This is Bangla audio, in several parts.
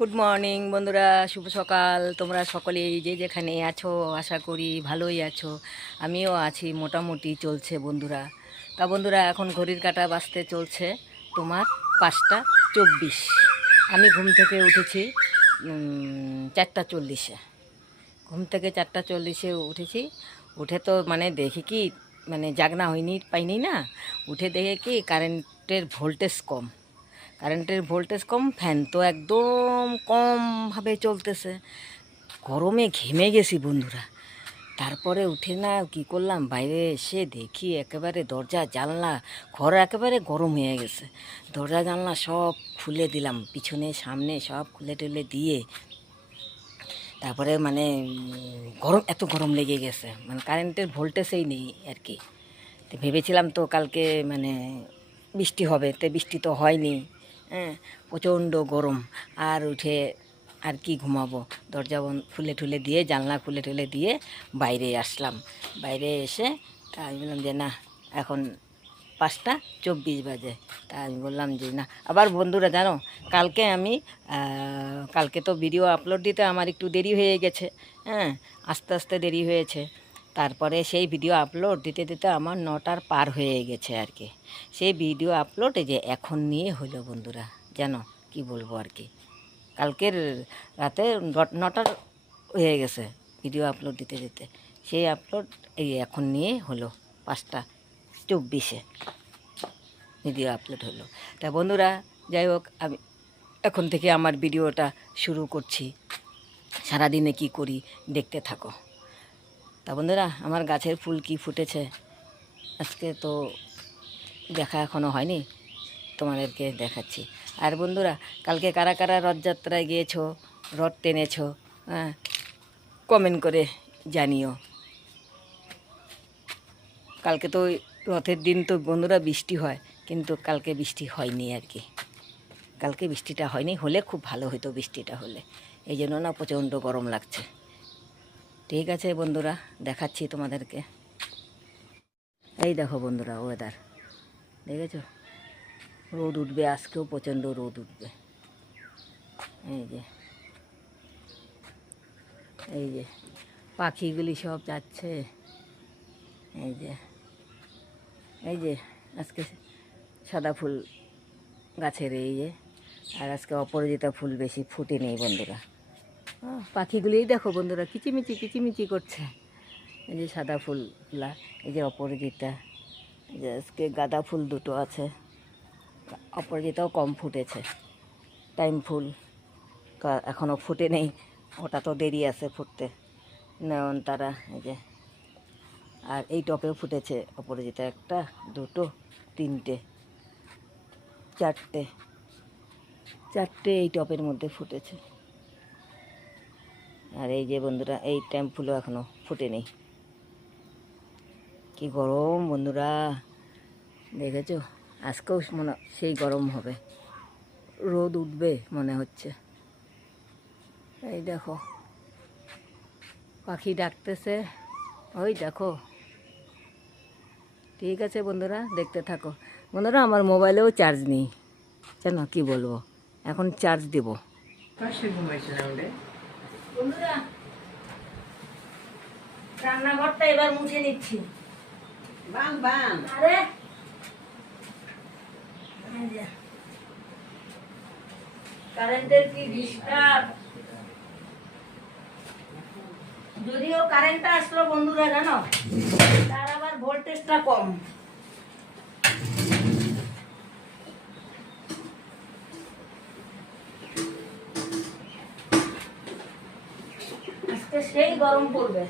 গুড মর্নিং বন্ধুরা। শুভ সকাল। তোমরা সকলেই যে যেখানে আছো, আশা করি ভালোই আছো। আমিও আছি, মোটামুটি চলছে বন্ধুরা। তা বন্ধুরা, এখন ঘড়ির কাটা বাঁচতে চলছে তোমার পাঁচটা চব্বিশ। আমি ঘুম থেকে উঠেছি চারটা চল্লিশে। ঘুম থেকে চারটা চল্লিশে উঠেছি। উঠে তো মানে দেখি কি মানে জাগনা হয়নি, পাইনি না। উঠে দেখে কি কারেন্টের ভোল্টেজ কম। কারেন্টের ভোল্টেজ কম, ফ্যান তো একদম কমভাবে চলতেছে। গরমে ঘেমে গেছি বন্ধুরা। তারপরে উঠে না কি করলাম, বাইরে এসে দেখি একেবারে দরজা, জানলা, ঘর একেবারে গরম হয়ে গেছে। দরজা, জানলা সব খুলে দিলাম, পিছনে, সামনে সব খুলে টুলে দিয়ে। তারপরে মানে গরম, এত গরম লেগে গেছে। মানে কারেন্টের ভোল্টেজেই নেই আর কি তো ভেবেছিলাম তো কালকে মানে বৃষ্টি হবে, তো বৃষ্টি তো হয়নি। হ্যাঁ প্রচণ্ড গরম। আর উঠে আর কি ঘুমাবো? দরজা বন্ধ খুলে ঠুলে দিয়ে, জানলা খুলে ঠুলে দিয়ে বাইরে আসলাম। বাইরে এসে তা আমি বললাম যে, না, এখন পাঁচটা চব্বিশ বাজে। তা আমি বললাম যে, না। আবার বন্ধুরা, জানো, কালকে আমি কালকে তো ভিডিও আপলোড দিতে আমার একটু দেরি হয়ে গেছে। হ্যাঁ আস্তে আস্তে দেরি হয়েছে। তারপরে সেই ভিডিও আপলোড দিতে দিতে আমার নটার পার হয়ে গেছে আর কি। সেই ভিডিও আপলোড যে এখন নিয়ে হলো বন্ধুরা, জানো কি বলব আর কি। কালকের রাতে নটার হয়ে গেছে ভিডিও আপলোড দিতে দিতে। সেই আপলোড এই এখন নিয়ে হলো পাঁচটা চব্বিশে ভিডিও আপলোড হলো তা বন্ধুরা, যাই হোক, আমি এখন থেকে আমার ভিডিওটা শুরু করছি। সারাদিনে কি করি দেখতে থাকো। তা বন্ধুরা, আমার গাছের ফুল কি ফুটেছে? আজকে তো দেখা এখনও হয়নি, তোমাদেরকে দেখাচ্ছি। আর বন্ধুরা, কালকে কারা কারা রথযাত্রায় গিয়েছো, রথ টেনেছো হ্যাঁ কমেন্ট করে জানিও। কালকে তো রথের দিন তো বন্ধুরা বৃষ্টি হয়, কিন্তু কালকে বৃষ্টি হয়নি আর কি। কালকে বৃষ্টিটা হয়নি, হলে খুব ভালো হতো বৃষ্টিটা হলে। এই জন্য না প্রচণ্ড গরম লাগছে। ঠিক আছে বন্ধুরা, দেখাচ্ছি তোমাদেরকে। এই দেখো বন্ধুরা ওয়েদার দেখেছ? রোদ উঠবে, আজকেও প্রচণ্ড রোদ উঠবে। এই যে এই যে, পাখিগুলি সব যাচ্ছে। এই যে এই যে, আজকে সাদা ফুল গাছের এই যে, আর আজকে অপরাজিতা ফুল বেশি ফুটে নেই বন্ধুরা। পাখিগুলিই দেখো বন্ধুরা, কিচিমিচি কিচিমিচি করছে। এই যে সাদা ফুলগুলা, এই যে অপরাজিতা, এই যে আজকে গাঁদা ফুল দুটো আছে, অপরাজিতাও কম ফুটেছে, টাইম ফুল এখনও ফুটে নেই, ওটা তো দেরি আছে ফুটতে। নয়নতারা এই যে, আর এই টপেও ফুটেছে অপরাজিতা একটা, দুটো, তিনটে, চারটে চারটে এই টপের মধ্যে ফুটেছে। আর এই যে বন্ধুরা, এই টাইম ফুলও এখনও ফুটেনি। কি গরম বন্ধুরা, দেখেছ? আজকেও মনে সেই গরম হবে। রোদ উঠবে মনে হচ্ছে। এই দেখো, পাখি ডাকতেছে। ওই দেখো। ঠিক আছে বন্ধুরা, দেখতে থাকো। বন্ধুরা, আমার মোবাইলেও চার্জ নেই। জানো কি বলব? এখন চার্জ দেবো। বন্ধুরা রান্নাঘরটা এবার মুছে নিচ্ছি। বাং বাং আরে! কারেন্টের কি ডিস্টার্ব? যদিও কারেন্টটা আসলো বন্ধুরা জানো? তার আবার ভোল্টেজটা কম। সেই গরম পড়বে।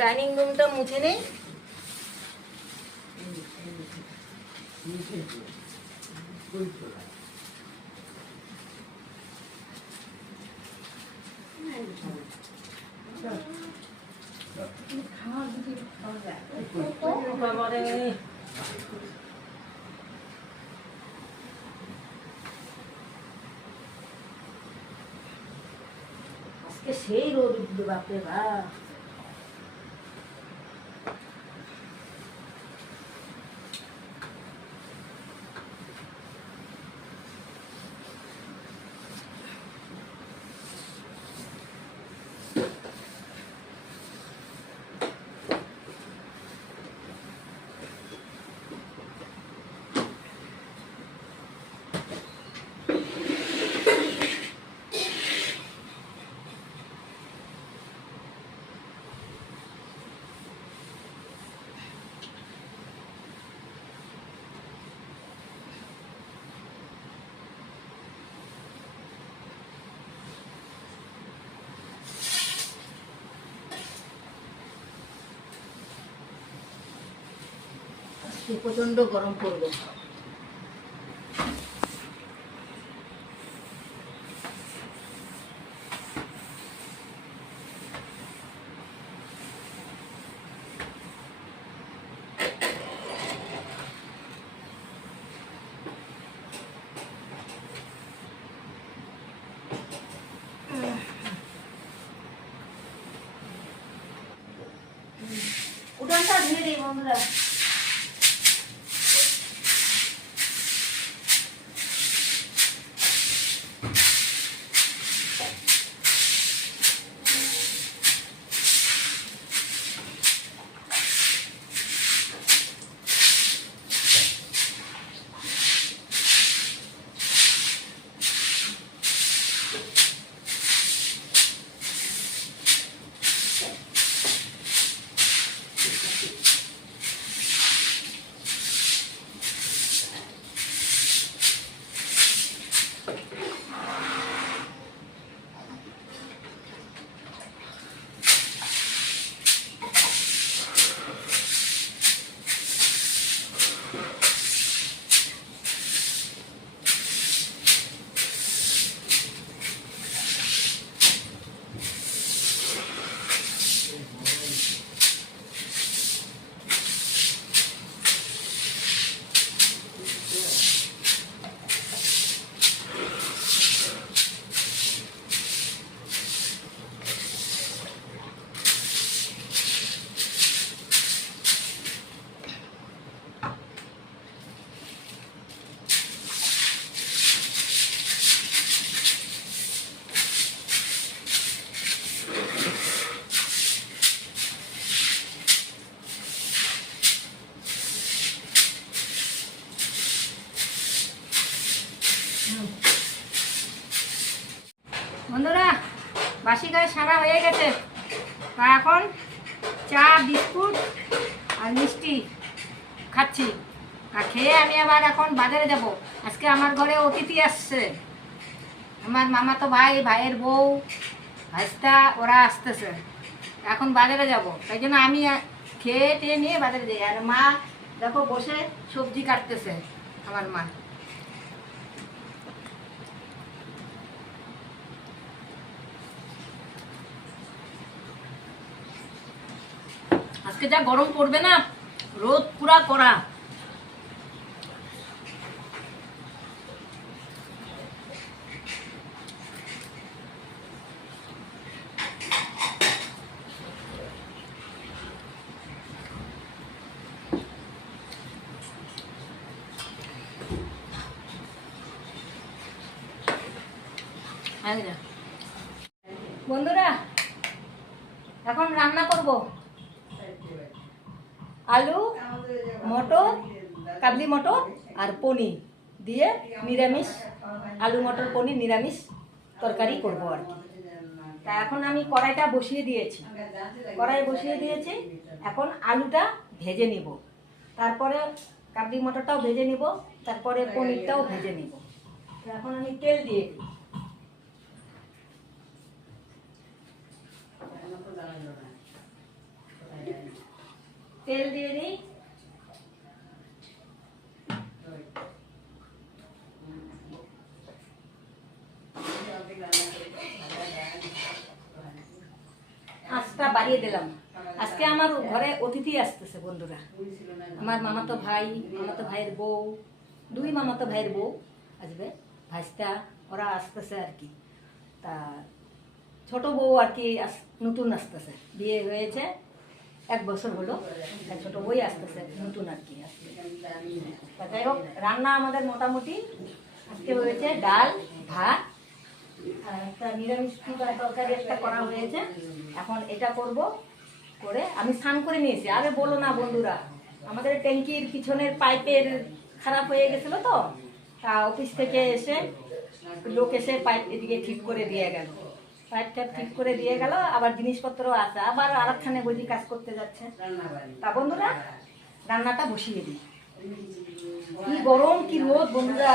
ডাইনিং রুমটা মুছে নেই। আজকে সেই রোদ উঠবে বাপরে বাপ। আজকে প্রচণ্ড গরম পড়বে। বন্ধুরা, বাসি গায়ে সারা হয়ে গেছে। তা এখন চা, বিস্কুট আর মিষ্টি খাচ্ছি। আর খেয়ে আমি আবার এখন বাজারে যাব। আজকে আমার ঘরে অতিথি আসছে। আমার মামা তো ভাই, ভাইয়ের বউ, ভাইস্তা, ওরা আসতেছে। এখন বাজারে যাব। তাই জন্য আমি খেয়ে টেয়ে নিয়ে বাজারে যাই। আর মা দেখো বসে সবজি কাটতেছে, আমার মা। আজকে যা গরম পড়বে না রোদ পুরা করা আচ্ছা। বন্ধুরা এখন রান্না করব আলু মটর কাবলি মটর আর পনির দিয়ে নিরামিষ আলু মটর পনির নিরামিষ তরকারি করব আর কি। তা এখন আমি কড়াইটা বসিয়ে দিয়েছি। কড়াই বসিয়ে দিয়েছি। এখন আলুটা ভেজে নিব। তারপরে কাবলি মটরটাও ভেজে নিব। তারপরে পনিরটাও ভেজে নিব। এখন আমি তেল দিয়ে দিই। তেল দিয়ে দিই। আঁচটা বাড়িয়ে দিলাম। আজকে আমার ঘরে অতিথি আসতেছে বন্ধুরা। আমার মামাতো ভাই, মামাতো ভাইয়ের বউ, দুই মামাতো ভাইয়ের বউ আসবে। ভাইস্তা, ওরা আসতেছে আর কি। তা ছোট বউ আর কি নতুন আসতেছে। বিয়ে হয়েছে, এক বছর হলো। ছোট বই আসতেছে, নতুন আর কি যাই হোক, রান্না আমাদের মোটামুটি আজকে হয়েছে ডাল, ভাত একটা নিরামিষ তরকারি একটা করা হয়েছে। এখন এটা করব করে আমি স্নান করে নিয়েছি। আরে বলো না বন্ধুরা, আমাদের ট্যাঙ্কির পিছনের পাইপের খারাপ হয়ে গেছিল তো, তা অফিস থেকে এসে লোক এসে পাইপ এদিকে ঠিক করে দিয়ে গেল। পাইপটা ঠিক করে দিয়ে গেল, আবার জিনিসপত্র আছে। আবার আরেকখানে বইটি কাজ করতে যাচ্ছে। তা বন্ধুরা, রান্নাটা বসিয়ে দিই। কি গরম, কি রোদ বন্ধুরা।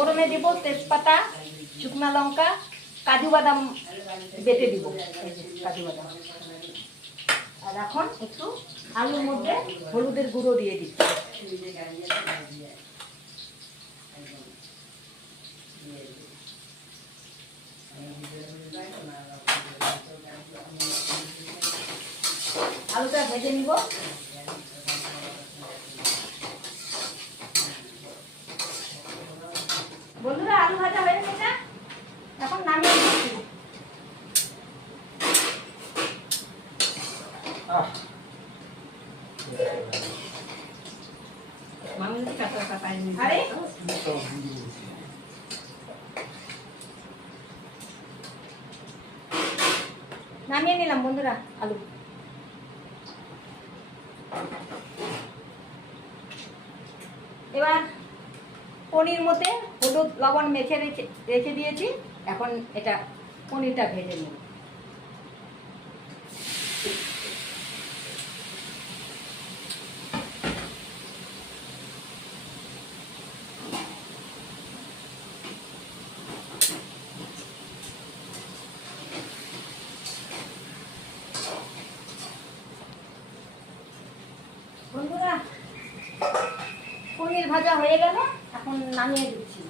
ফোড়নে দিব তেজপাতা, শুকনা লঙ্কা, কাজু বাদাম বেটে দিব। কাজু বাদাম। আর এখন একটু আলুর মধ্যে হলুদের গুঁড়ো দিয়ে দিচ্ছি। আলুটা ভেজে নিব। বন্ধুরা আলু ভাজা হয়ে গেছে এখন নামিয়ে দিচ্ছি নামিয়ে নিলাম বন্ধুরা আলু। এবার পনির মতে হলুদ লবণ মেখে রেখে রেখে দিয়েছি। এখন এটা পনিরটা ভেজে নেব বন্ধুরা পনির ভাজা হয়ে গেল এখন নামিয়ে দিচ্ছি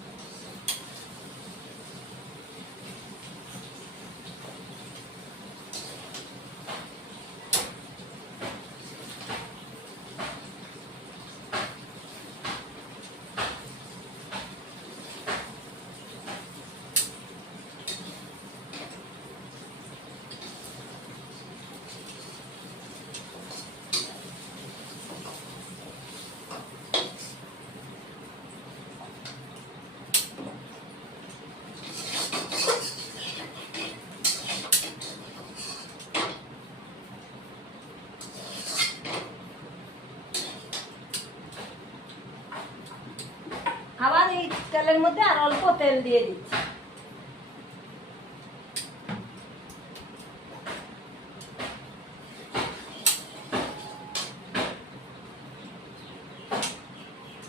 আবার এই তেলের মধ্যে আর অল্প তেল দিয়ে দিচ্ছি।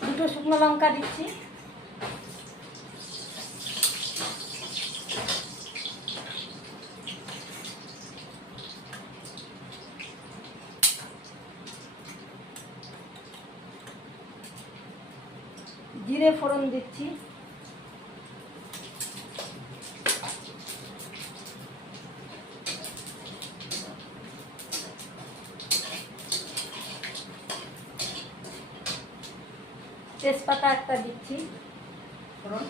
দুটো শুকনো লঙ্কা দিচ্ছি জিরে ফোড়ন দিচ্ছি তেজপাতা একটা দিচ্ছি। ফোড়ন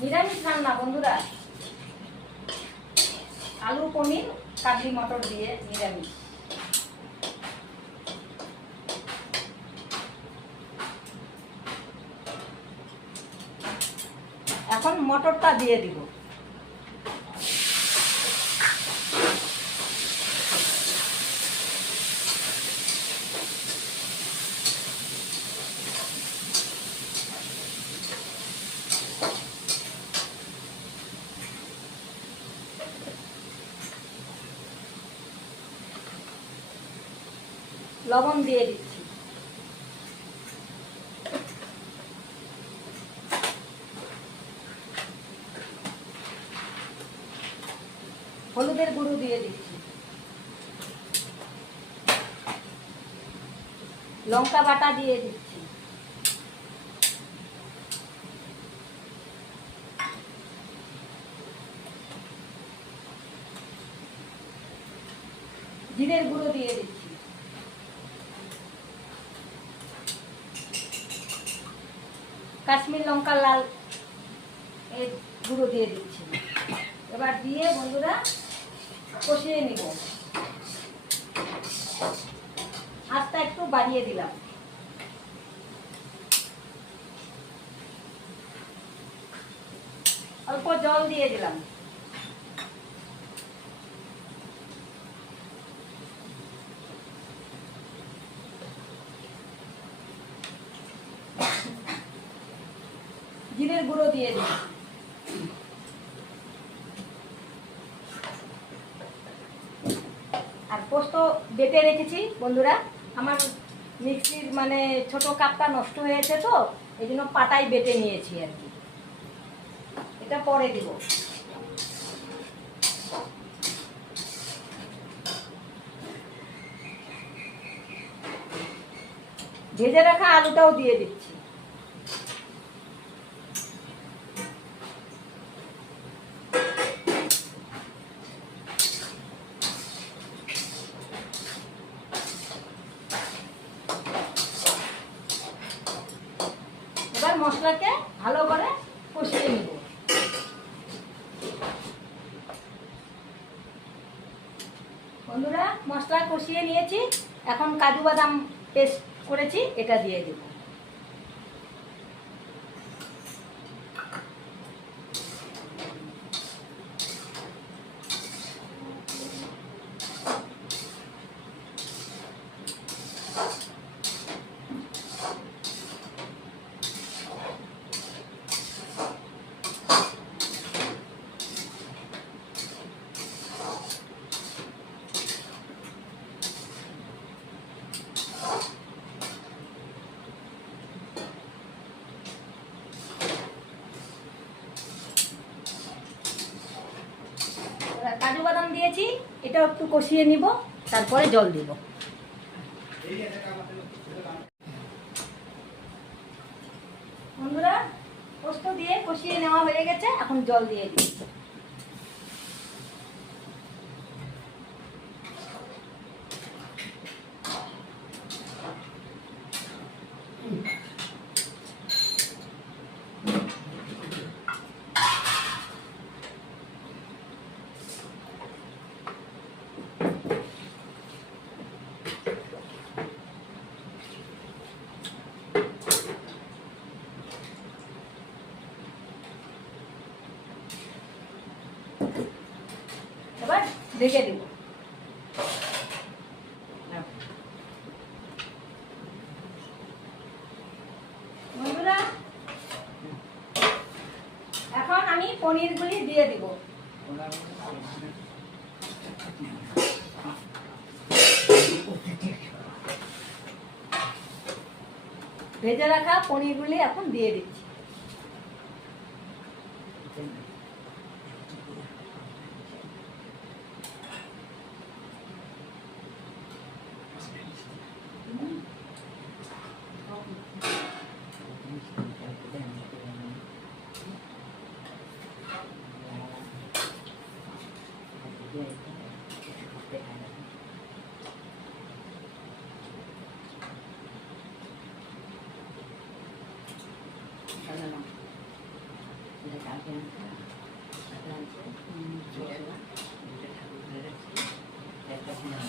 নিরামিষ রান্না, বন্ধুরা। আলু, পনির, কাবলি মটর দিয়ে নিরামিষ। এখন মটরটা দিয়ে দিব। লবণ দিয়ে দিচ্ছি। হলুদের গুঁড়ো দিয়ে দিচ্ছি। লঙ্কা বাটা দিয়ে দিচ্ছি জিরের গুঁড়ো দিয়ে দিচ্ছি কাশ্মীর লঙ্কা লাল এর গুঁড়ো দিয়ে দিচ্ছি। এবার দিয়ে বন্ধুরা কষিয়ে নিব। আস্তে একটু বাড়িয়ে দিলাম। অল্প জল দিয়ে দিলাম। জিরের গুঁড়ো দিয়ে দিই আর পোস্ত বেটে রেখেছি, বন্ধুরা। আমার মিক্সির মানে ছোট কাপটা নষ্ট হয়েছে তো, এই জন্য পাটাই বেটে নিয়েছি আর কি। এটা পরে দিব। ভেজে রাখা আলুটাও দিয়ে দিচ্ছি এবার মশলাকে ভালো করে কষিয়ে নিব বন্ধুরা মশলা কষিয়ে নিয়েছি এখন কাজু বাদাম পেস্ট করেছি এটা দিয়ে দেব এবার কাজু বাদাম দিয়েছি এটা একটু কষিয়ে নিব, তারপরে জল দিব। বন্ধুরা, পোস্ত দিয়ে কষিয়ে নেওয়া হয়ে গেছে, এখন জল দিয়ে দিই এবার ঢেকে দেব বন্ধুরা, এখন আমি পনিরগুলি দিয়ে দিব। ভেজে রাখা পনিরগুলি এখন দিয়ে দিচ্ছি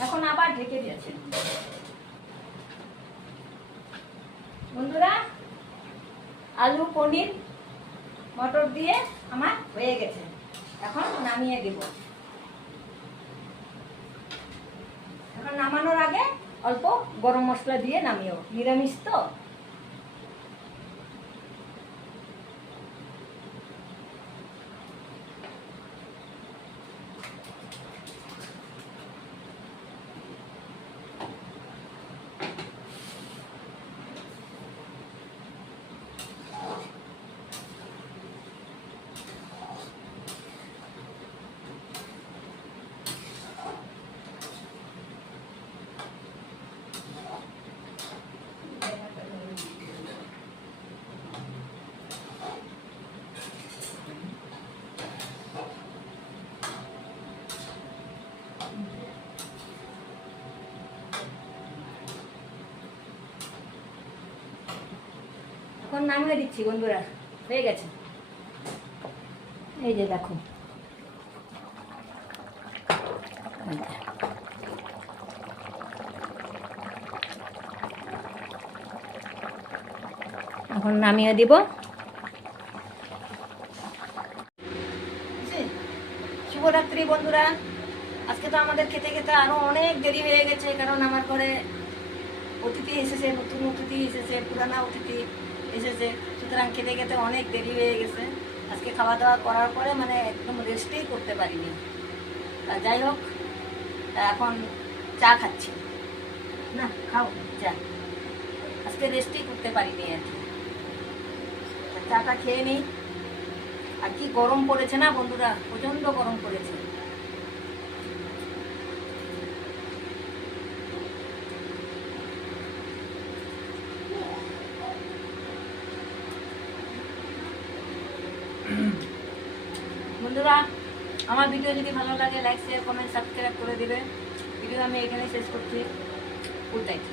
এখন আবার ঢেকে দিচ্ছি বন্ধুরা, আলু, পনির, মটর দিয়ে আমার হয়ে গেছে। এখন নামিয়ে দিব। এখন নামানোর আগে অল্প গরম মশলা দিয়ে নামিও। নিরামিষ তো? এখন নামিয়ে দিচ্ছি বন্ধুরা হয়ে গেছে। এই যে দেখো। এখন নামিয়ে দিব? শুভরাত্রি বন্ধুরা। আজকে তো আমাদের খেতে খেতে আরও অনেক দেরি হয়ে গেছে, কারণ আমার ঘরে অতিথি এসেছে, নতুন অতিথি এসেছে, পুরানা অতিথি এসেছে। সুতরাং খেতে খেতে অনেক দেরি হয়ে গেছে। আজকে খাওয়া দাওয়া করার পরে মানে একদম রেস্টেই করতে পারিনি। তা যাই হোক এখন চা খাচ্ছি। না, খাও চা আজকে রেস্টই করতে পারিনি আর কি। চাটা খেয়ে নিই আর কি গরম পড়েছে না বন্ধুরা? প্রচণ্ড গরম পড়েছে বন্ধুরা আমার ভিডিও যদি ভালো লাগে লাইক শেয়ার কমেন্ট সাবস্ক্রাইব করে দেবে। ভিডিও আমি এখানে শেষ করছি। Good night